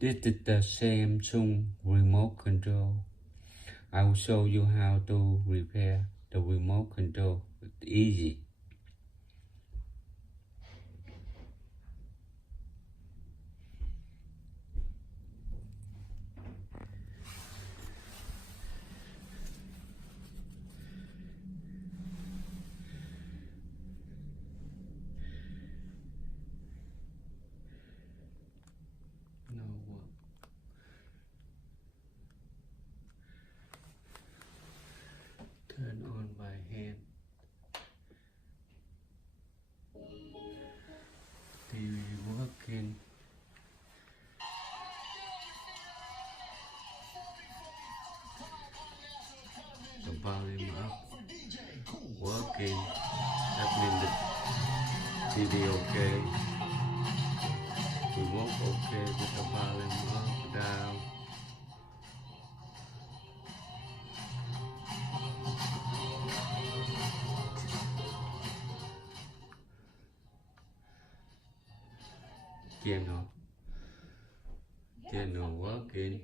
This is the Samsung remote control. I will show you how to repair the remote control. It's easy. No work. Turn on by hand. TV working. The volume up. Working. That means the TV okay. Remote okay with the volume up, down. Channel working.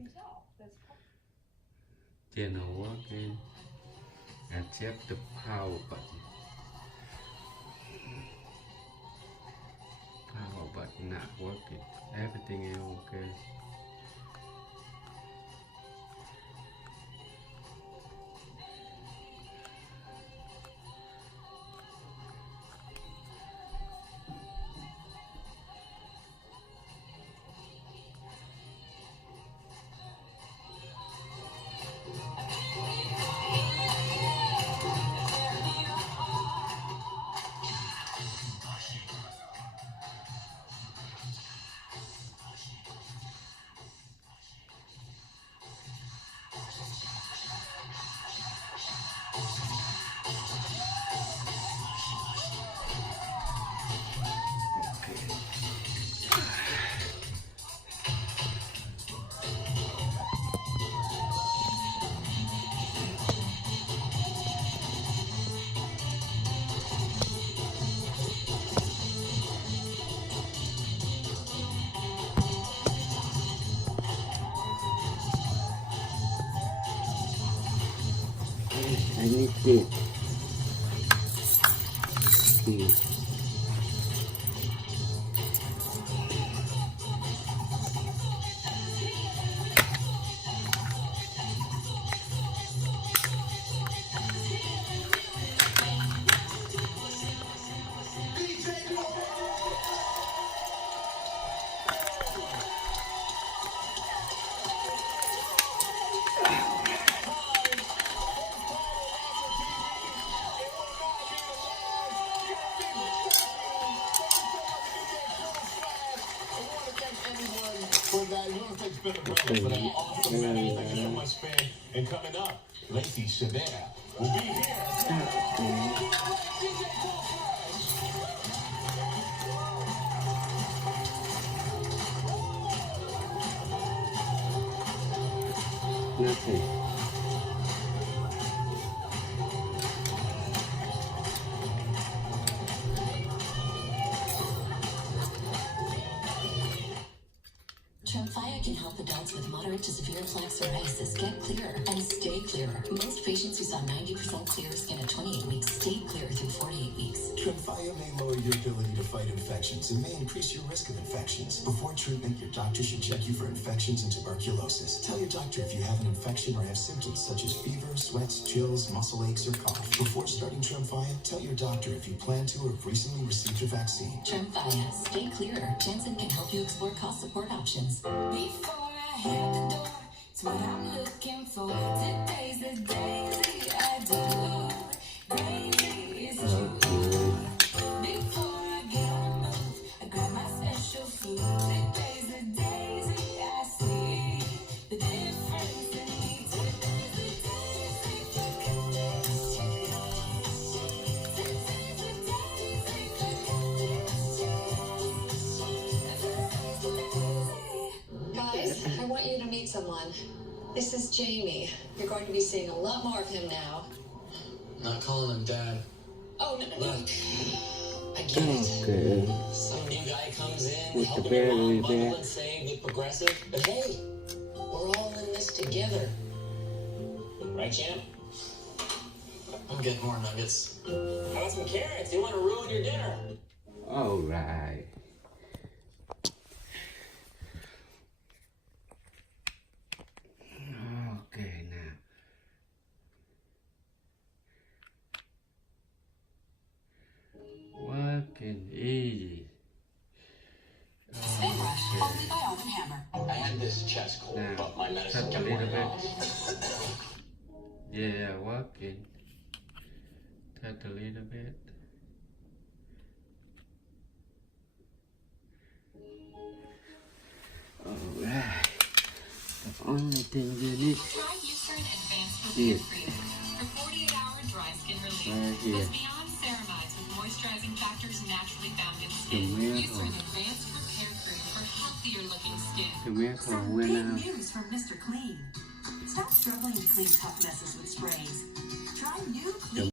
Channel working. And check the power button. Power button not working. Everything is okay. I need it. And coming up, Lacey Chabert will be here. Nothing. Tremfya can help adults with moderate to severe plaque psoriasis get clearer and stay clearer. Most patients who saw 90% clear skin at 28 weeks stayed clear through 48 weeks. Tremfya may lower your ability to fight infections and may increase your risk of infections. Before treatment, your doctor should check you for infections and tuberculosis. Tell your doctor if you have an infection or have symptoms such as fever, sweats, chills, muscle aches, or cough. Before starting Tremfya, tell your doctor if you plan to or have recently received your vaccine. Tremfya, stay clearer. Janssen can help you explore cost support options. Before I hit the door, it's what I'm looking for. Today's the daisy I do. Daisy is you. Before I get on the move, I grab my special food. Today's the daisy I see. The difference in me. Today's the daisy for connection. Today's the daisy for connection. Guys, I want you to meet someone. This is Jamie. You're going to be seeing a lot more of him now. Not calling him Dad. Oh, no. Look, I get it. Okay. Some new guy comes in, With the helping bear, your mom really bundle bad. and save, get progressive. But hey, we're all in this together. Right, champ? I'm getting more nuggets. How about some carrots? You want to ruin your dinner? All right. Okay, now. Working easy. Spin Rush, only by Arm & Hammer. I had this chest cold, Now, but my medicine touch a kept little wearing bit. off. Yeah, working. Touch a little bit. Alright. The only thing you need Try Eucerin Advanced Yeah. Repair Cream for 48-hour dry skin relief. Right here. Goes beyond ceramides with moisturizing factors naturally found in The skin. miracle. Eucerin Advanced Repair Cream for healthier looking skin. The miracle Some went big out. news from Mr. Clean. Stop struggling to clean tough messes with sprays. Try new Clean.